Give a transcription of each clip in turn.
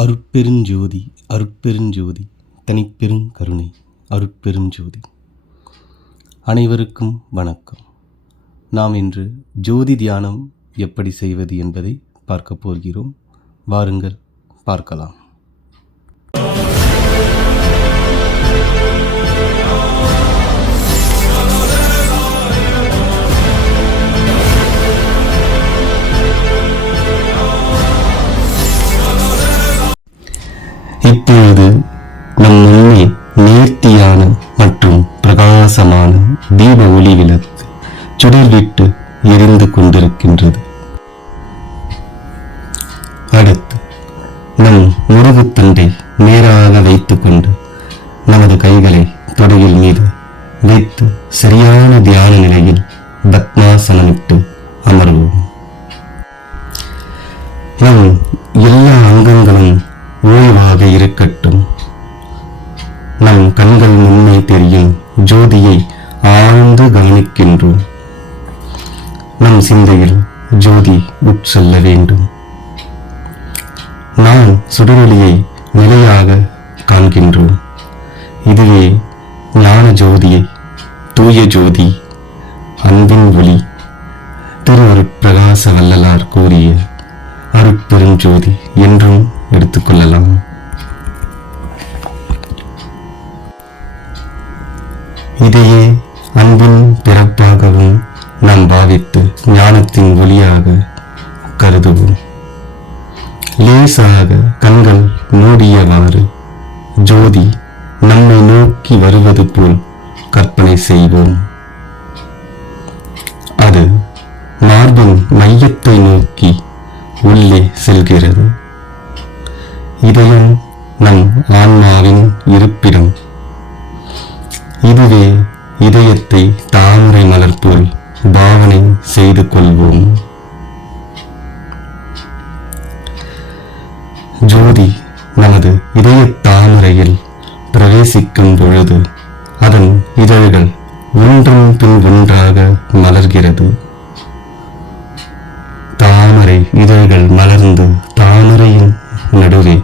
அருட்பெருஞ்சோதி அருட்பெருஞ்சோதி தனிப்பெரும் கருணை அருட்பெரும் ஜோதி. அனைவருக்கும் வணக்கம். நாம் இன்று ஜோதி தியானம் எப்படி செய்வது என்பதை பார்க்க போகிறோம். வாருங்கள் பார்க்கலாம். இப்பொழுது நம் முன்னே நேர்த்தியான மற்றும் பிரகாசமான தீப ஒளி விளக்கு சுடர்விட்டு எரிந்து கொண்டிருக்கின்றது. அடுத்து நம் முருகுத்தண்டை நேராக வைத்துக் கொண்டு நமது கைகளை தொடையில் மீது வைத்து சரியான தியான நிலையில் பத்மாசனமிட்டு அமர்வோம். நம் எல்லா அங்கங்களும் ஓய்வாக இருக்கட்டும். நம் கண்கள் முன்னே தெரியும் ஜோதியை ஆழ்ந்து கவனிக்கின்றோம். நம் சிந்தையில் ஜோதி உட்செல்ல வேண்டும். நாம் சுடரொளியை நிலையாக காண்கின்றோம். இதுவே ஞான ஜோதியை, தூய ஜோதி, அன்பின் ஒளி திருவருட்பிரகாச வள்ளலார் கூறிய அருட்பெருஞ்சோதி என்றும் எடுத்துக்கொள்ளலாம். இதையே அன்பின் பிறப்பாகவும் நாம் பாவித்து ஞானத்தின் ஒளியாக கருதுவோம். லேசாக கண்கள் மூடியவாறு ஜோதி நம்மை நோக்கி வருவது போல் கற்பனை செய்வோம். அது மார்பின் மையத்தை நோக்கி உள்ளே செல்கிறது. இதயம் நம் ஆன்மாவின் இருப்பிடம். இதுவே இதயத்தை தாமரை மலர் போல் பாவனை செய்து கொள்வோம். ஜோதி நமது இதய தாமரையில் பிரவேசிக்கும் பொழுது அதன் இதழ்கள் ஒன்றன் பின் ஒன்றாக மலர்கிறது. தாமரை இதழ்கள் மலர்ந்து தாமரையின் நடுவே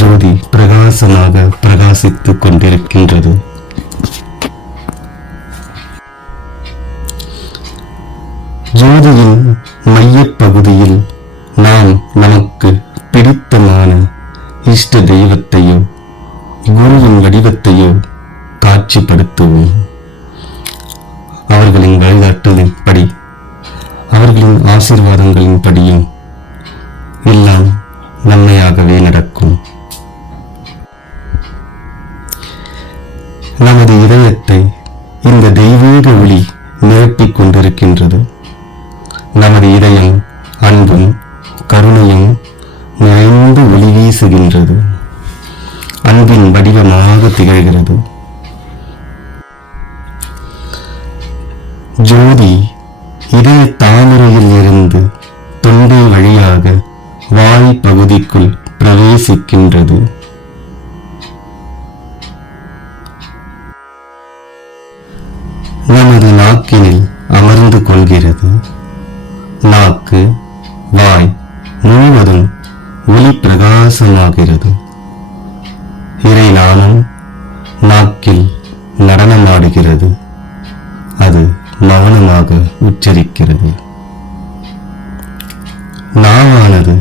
ஜோதி பிரகாசமாக பிரகாசித்துக் கொண்டிருக்கின்றது. ஜோதியின் மையப்பகுதியில் நாம் நமக்கு பிடித்தமான இஷ்ட தெய்வத்தையோ குருவின் வடிவத்தையோ காட்சிப்படுத்துவோம். அவர்களின் வழிகாட்டுதலின்படி, அவர்களின் ஆசீர்வாதங்களின் படியும் எல்லாம் நன்மையாகவே நடக்கும். நமது இதயத்தை இந்த தெய்வீக ஒளி நிரப்பிக் கொண்டிருக்கின்றது. நமது இதயம் அன்பும் கருணையும் நிறைந்து ஒளி வீசுகின்றது. அன்பின் வடிவமாக திகழ்கிறது. ஜோதி இதய தாமரையில் இருந்து தொண்டை வழியாக வாய் பகுதிக்குள் பிரவேசிக்கின்றது. நமது நாக்கினில் அமர்ந்து கொள்கிறது. நாக்கு, வாய் முழுவதும் ஒளி பிரகாசமாகிறது. இறை நாமம் நாக்கில் நடனமாடுகிறது. அது மௌனமாக உச்சரிக்கிறது. நாவானது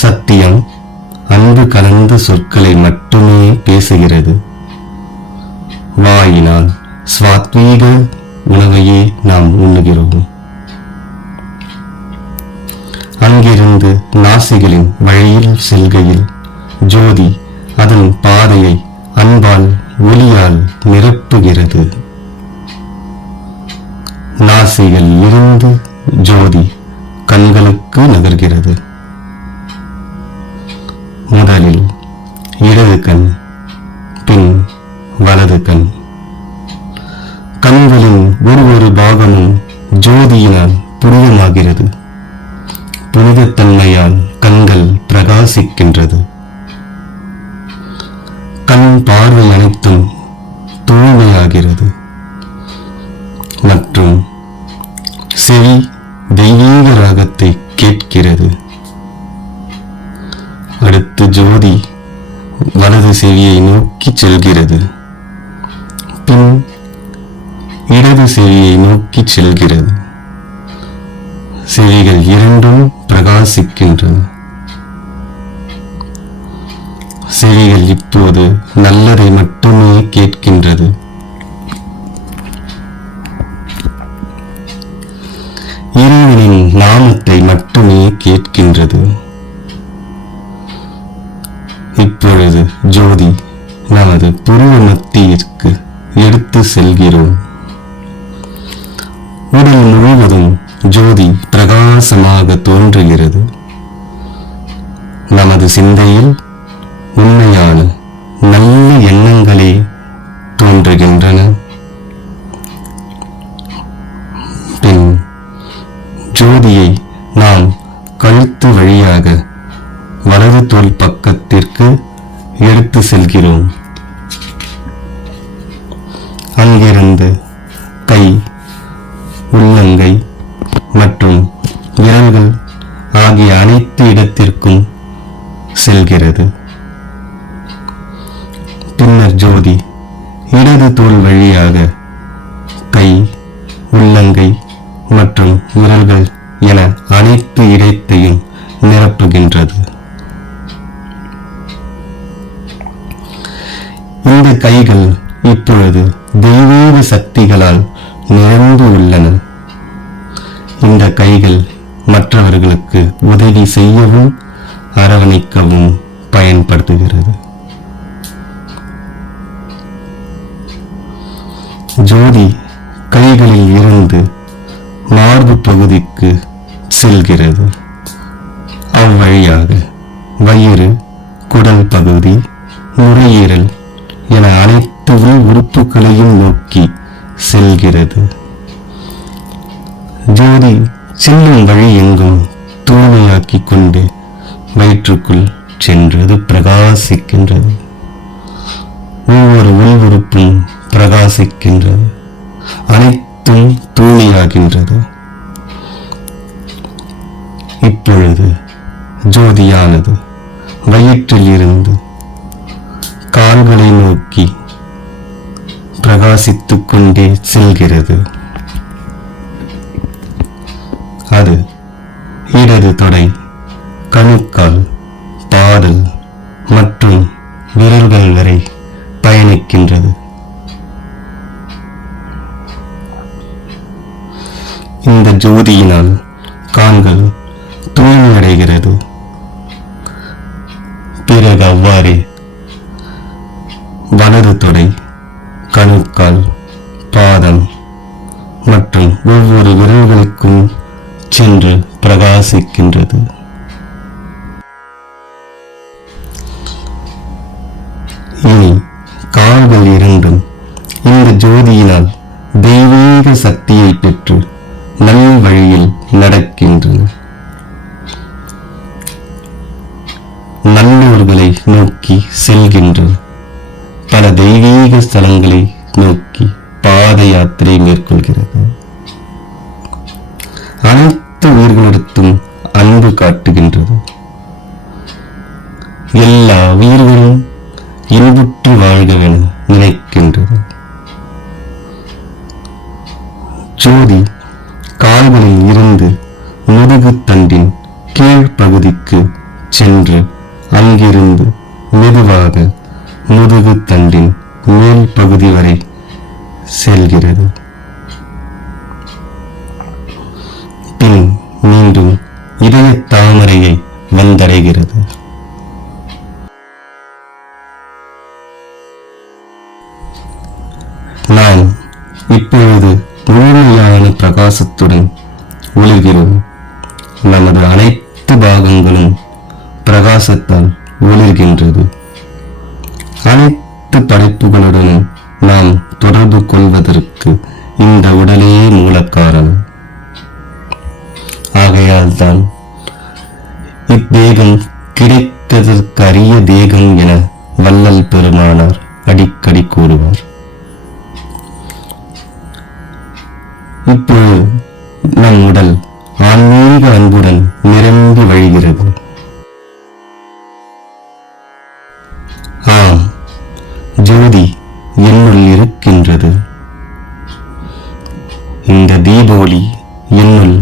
சத்தியம், அன்பு கலந்த சொற்களை மட்டுமே பேசுகிறது. வாயினால் ஸ்வாத்வீக உணவையே நாம் உண்ணுகிறோம். அங்கிருந்து நாசிகளின் வழியில் செல்கையில் ஜோதி அதன் பாதையை அன்பால் ஒளியால் நிரப்புகிறது. நாசிகள் இருந்து ஜோதி கண்களுக்கு நகர்கிறது. முதலில் இடது கண், பின் வலது கண். கண்களின் ஒரு பாகமும் ஜோதியினால் புனிதமாகிறது. புனிதத்தன்மையால் கண்கள் பிரகாசிக்கின்றது. கண் பார்வை அனைத்தும் தூய்மையாகிறது. மற்றும் செவி தெய்வீக ராகத்தை கேட்கிறது. அடுத்து அடுத்து ஜோதி வலது செவியை நோக்கி செல்கிறது. பின் இடது செவியை நோக்கி செல்கிறது. செவிகள் இரண்டும் பிரகாசிக்கின்றன. செவிகள் இப்போது நல்லதை மட்டுமே கேட்கின்றது. இறைவனின் நாமத்தை மட்டுமே கேட்கின்றது. இப்பொழுது ஜோதி நமது புருவ மத்தியிற்கு எடுத்து செல்கிறோம். உடல் முழுவதும் ஜோதி பிரகாசமாக தோன்றுகிறது. நமது சிந்தையில் உண்மையான நல்ல எண்ணங்களே தோன்றுகின்றன. பின் ஜோதியை நாம் கழுத்து வழியாக வலது தோள் பக்கத்திற்கு எடுத்து செல்கிறோம். அங்கிருந்து கை, உள்ளங்கை மற்றும் விரல்கள் ஆகிய அனைத்து இடத்திற்கும் செல்கிறது. பின்னர் ஜோதி இடது தோள் வழியாக கை, உள்ளங்கை மற்றும் விரல்கள் என அனைத்து இடத்தையும் நிரப்புகின்றது. இந்த கைகள் இப்பொழுது தெய்வீக சக்திகளால் நிரம்பி உள்ளன. இந்த கைகள் மற்றவர்களுக்கு உதவி செய்யவும் அரவணைக்கவும் பயன்படுத்துகிறது. ஜோதி கைகளில் இருந்து மார்பு பகுதிக்கு செல்கிறது. அவ்வழியாக வயிறு, குடல் பகுதி, நுரையீரல் என அனைத்து உள் உறுப்புகளையும் நோக்கி செல்கிறது. ஜோதி செல்லும் வழி எங்கும் தூய்மையாக்கிக் கொண்டு வயிற்றுக்குள் சென்றது பிரகாசிக்கின்றது. ஒவ்வொரு உள் உறுப்பும் பிரகாசிக்கின்றது. அனைத்தும் தூய்மையாகின்றது. இப்பொழுது ஜோதியானது வயிற்றில் இருந்து கால்களை நோக்கி பிரகாசித்துக் கொண்டே செல்கிறது. அது இடது தொடை, கணுக்கால், பாதல் மற்றும் விரல்கள் வரை பயணிக்கின்றது. இந்த ஜோதியினால் கால்கள் தூய்மையடைகிறது. பிறகு அவ்வாறே வலது தொடை, கணுக்கால், பாதம் மற்றும் ஒவ்வொரு விரல்களுக்கும் சென்று பிரகாசிக்கின்றது. இனி கால்கள் இரண்டும் இந்த ஜோதியினால் தெய்வீக சக்தியை பெற்று நல் வழியில் நடக்கின்றன. நல்லோர்களை நோக்கி செல்கின்றன. பல தெய்வீக ஸ்தலங்களை நோக்கி பாத யாத்திரை மேற்கொள்கிறது. அனைத்து உயிர்களிடத்தும் அன்பு காட்டுகின்றது. எல்லா உயிர்களும் இன்புற்று வாழ்கவென நினைக்கின்றது. ஜோதி கால்களில் இருந்து முதுகு தண்டின் கீழ் பகுதிக்கு சென்று அங்கிருந்து மெதுவாக முதுகு தண்டின் மேல் பகுதி வரை செல்கிறது. பின் மீண்டும் இதய தாமரையை வந்தடைகிறது. நாம் இப்பொழுது முழுமையான பிரகாசத்துடன் ஒளிர்கிறோம். நமது அனைத்து பாகங்களும் பிரகாசத்தால் ஒளிர்கின்றது. அனைத்து படைப்புகளுடனும் நாம் தொடர்பு கொள்வதற்கு இந்த உடலே மூல காரணம். ஆகையால் தான் இத்தேகம் கிடைத்ததற்கு அரிய தேகம் என வள்ளல் பெருமானார் அடிக்கடி கூறுவார். இப்போது நம் உடல் ஆன்மீக அன்புடன் நிரம்பி வழிகிறது. ஆம், ஜோதி என்னுள் இருக்கின்றது. இந்த தீபொளி என்னுள்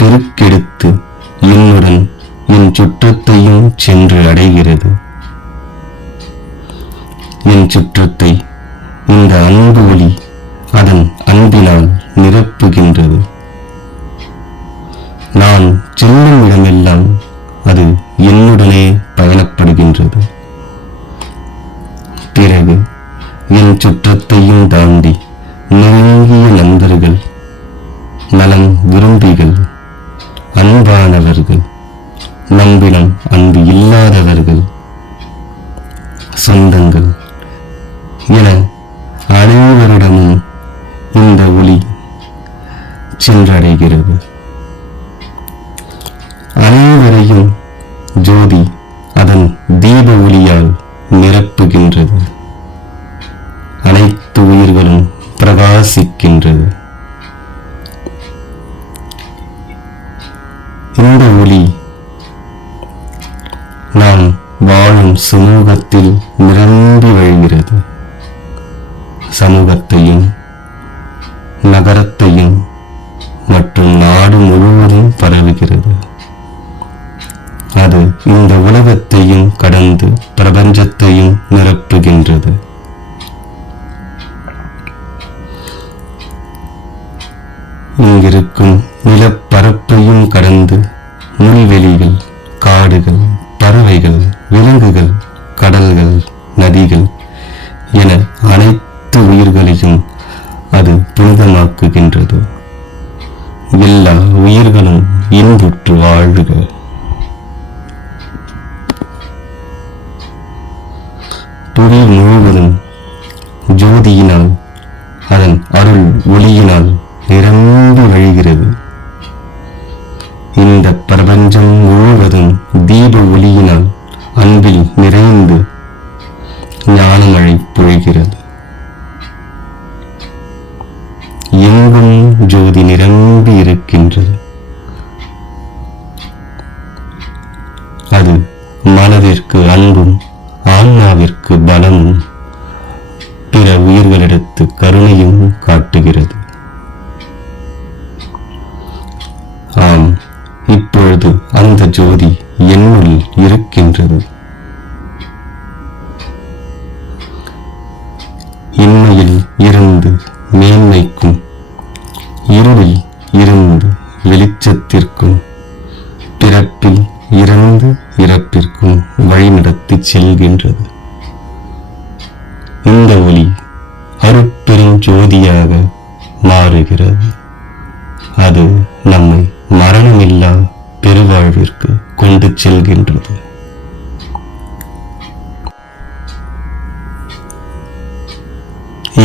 பெருக்கெடுத்து என்னுடன் என் சுற்றத்தையும் சென்று அடைகிறது. என் சுற்றத்தை இந்த அன்பு ஒளி அதன் அன்பினால் நிரப்புகின்றது. நான் செல்லும் இடமெல்லாம் அது என்னுடனே பயணப்படுகின்றது. பிறகு என் சுற்றத்தையும் தாண்டி நெருங்கிய நண்பர்கள், நலம் விரும்பிகள், அன்பானவர்கள், நம்பினம் அன்பு இல்லாதவர்கள், சொந்தங்கள் என அனைவரிடமும் இந்த ஒளி சென்றடைகிறது. அனைவரையும் ஜோதி அதன் தீப ஒளியால் நிரப்புகின்றது. அனைத்து உயிர்களும் பிரகாசிக்கின்றது. இந்த ஒளி நாம் வாழும் சமூகத்தில் நிரம்பி வழிகிறது. சமூகத்தையும் நகரத்தையும் மற்றும் நாடு முழுவதும் பரவுகிறது. அது இந்த உலகத்தையும் கடந்து பிரபஞ்சத்தையும் நிரப்புகின்றது. இங்கிருக்கும் நிலப்பரப்பையும் கடந்து முள்வெளிகள், காடுகள், பறவைகள், விலங்குகள், கடல்கள், நதிகள் என அனைத்து உயிர்களையும் அது புனிதமாக்குகின்றது. எல்லா உயிர்களும் இன்புற்று வாழ்க. புவி முழுவதும் ஜோதியினால் அதன் அருள் ஒளியினால் நிரம்பி வழிகிறது. இந்த பிரபஞ்சம் முழுவதும் தீப ஒளியினால் அன்பில் நிறைந்து ஞானமழை பொழிகிறது. எங்கும் ஜோதி நிரம்பி இருக்கின்றது. அது மனதிற்கு அன்பும் ஆன்மாவிற்கு பலமும் பிற உயிர்களிடத்து கருணையும் காட்டுகிறது. ஆம், இப்பொழுது அந்த ஜோதி என்னுள் இருக்கின்றது. இன்மையில் இருந்து மேன்மைக்கும், இருளில் இருந்து வெளிச்சத்திற்கும், பிறப்பில் இறந்து இறப்பிற்கும் வழிநடத்தி செல்கின்றது. இந்த ஒளி அருட்பெரும் ஜோதியாக மாறுகிறது. அது நம்மை மரணமில்லா பெருவாழ்விற்கு கொண்டு செல்கின்றது.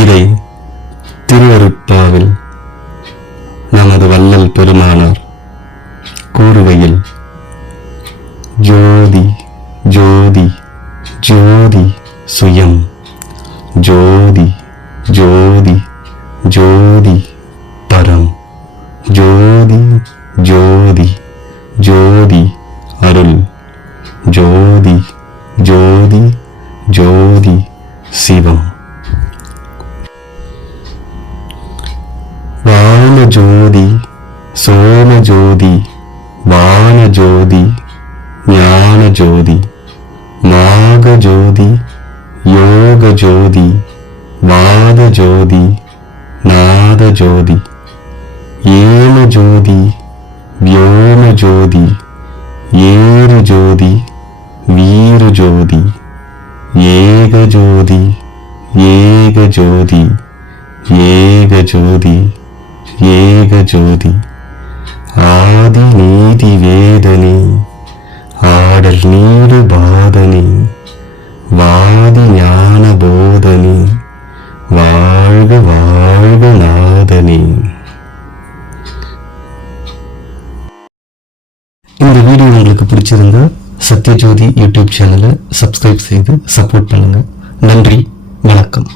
இதை திருவருட்பாவில் நமது வள்ளல் பெருமானார் கூறுகையில், ஜோதி ஜோதி ஜோதி சுயம், ஜோதி ஜோதி ஜோதி பரம், ஜோதி ஜோதி ஜோதி அருள், ஜோதி ஜோதி ஜோதி சிவம். வான ஜோதி சோம ஜோதி வான ஜோதி ஞான ஜோதி மாக ஜோதி யோக ஜோதி வாத ஜோதி நாத ஜோதி ஏம ஜோதி வியோம ஜோதி ஏறு ஜோதி வீரு ஜோதி ஏக ஜோதி ஏக ஜோதி ஏக ஜோதி ஏக ஜோதி ஆதி நீதி வேதனே ஆடல் நீடு பாதனே வாதி ஞான போதனே வாழ்க வாழ்க நாதனே. இந்த வீடியோ உங்களுக்கு பிடிச்சிருந்தா சத்யஜோதி யூடியூப் சேனலை சப்ஸ்கிரைப் செய்து சப்போர்ட் பண்ணுங்க. நன்றி, வணக்கம்.